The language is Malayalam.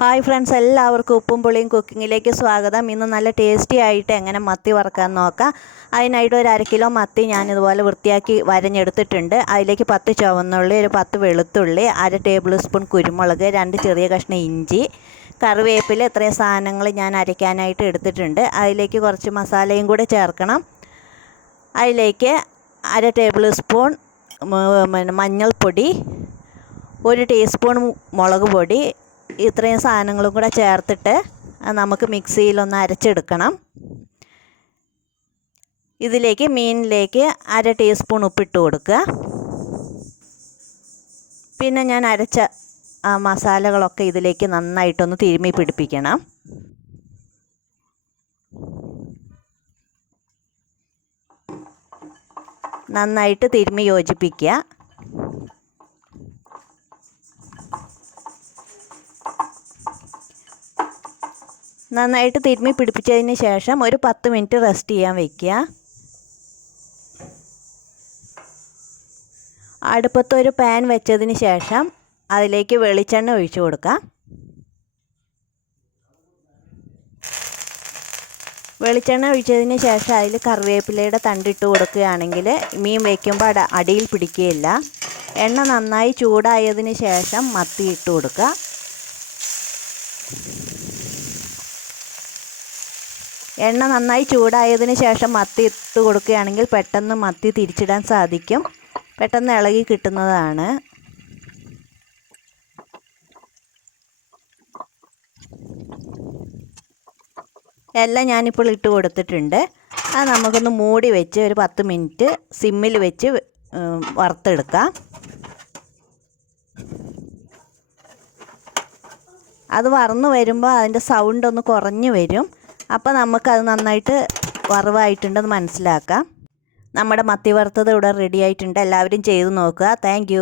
ഹായ് ഫ്രണ്ട്സ് എല്ലാവർക്കും ഉപ്പും പുളിയും കുക്കിങ്ങിലേക്ക് സ്വാഗതം. ഇന്ന് നല്ല ടേസ്റ്റി ആയിട്ട് എങ്ങനെ മത്തി വറക്കാൻ നോക്കാം. അതിനായിട്ട് ഒരു അര കിലോ മത്തി ഞാനിതുപോലെ വൃത്തിയാക്കി വരഞ്ഞെടുത്തിട്ടുണ്ട്. അതിലേക്ക് പത്ത് ചുവന്നുള്ളി ഒരു പത്ത് വെളുത്തുള്ളി അര ടേബിൾ സ്പൂൺ കുരുമുളക് രണ്ട് ചെറിയ കഷ്ണം ഇഞ്ചി കറിവേപ്പില ഇത്രയും സാധനങ്ങൾ ഞാൻ അരയ്ക്കാനായിട്ട് എടുത്തിട്ടുണ്ട്. അതിലേക്ക് കുറച്ച് മസാലയും കൂടെ ചേർക്കണം. അതിലേക്ക് അര ടേബിൾ സ്പൂൺ മഞ്ഞൾപ്പൊടി ഒരു ടീസ്പൂൺ മുളക് പൊടി ഇത്രയും സാധനങ്ങളും കൂടെ ചേർത്തിട്ട് നമുക്ക് മിക്സിയിലൊന്ന് അരച്ചെടുക്കണം. ഇതിലേക്ക് മീനിലേക്ക് അര ടീസ്പൂൺ ഉപ്പിട്ട് കൊടുക്കുക. പിന്നെ ഞാൻ അരച്ച മസാലകളൊക്കെ ഇതിലേക്ക് നന്നായിട്ടൊന്ന് തിരുമ്മി പിടിപ്പിക്കണം. നന്നായിട്ട് തിരുമ്മി യോജിപ്പിക്കുക. നന്നായിട്ട് തിരുമ്മി പിടിപ്പിച്ചതിന് ശേഷം ഒരു പത്ത് മിനിറ്റ് റെസ്റ്റ് ചെയ്യാൻ വയ്ക്കുക അടുപ്പത്ത് ഒരു പാൻ വെച്ചതിന് ശേഷം അതിലേക്ക് വെളിച്ചെണ്ണ ഒഴിച്ചു കൊടുക്കുക. വെളിച്ചെണ്ണ ഒഴിച്ചതിന് ശേഷം അതിൽ കറിവേപ്പിലയുടെ തണ്ടിട്ട് കൊടുക്കുകയാണെങ്കിൽ മീൻ വയ്ക്കുമ്പോൾ അട അടിയിൽ പിടിക്കുകയില്ല. എണ്ണ നന്നായി ചൂടായതിന് ശേഷം മത്തി ഇട്ട് കൊടുക്കുക. എണ്ണ നന്നായി ചൂടായതിന് ശേഷം മത്തി ഇട്ട് കൊടുക്കുകയാണെങ്കിൽ പെട്ടെന്ന് മത്തി തിരിച്ചിടാൻ സാധിക്കും. പെട്ടെന്ന് ഇളകി കിട്ടുന്നതാണ്. എല്ലാം ഞാനിപ്പോൾ ഇട്ട് കൊടുത്തിട്ടുണ്ട്. അത് നമുക്കൊന്ന് മൂടി വെച്ച് ഒരു പത്ത് മിനിറ്റ് സിമ്മിൽ വെച്ച് വറുത്തെടുക്കാം. അത് വറന്ന് വരുമ്പോൾ അതിന്റെ സൗണ്ട് ഒന്ന് കുറഞ്ഞു വരും. അപ്പോൾ നമുക്കത് നന്നായിട്ട് വറവായിട്ടുണ്ടെന്ന് മനസ്സിലാക്കാം. നമ്മുടെ മത്തി വറുത്തത് ഇവിടെ റെഡി ആയിട്ടുണ്ട്. എല്ലാവരും ചെയ്ത് നോക്കുക. താങ്ക്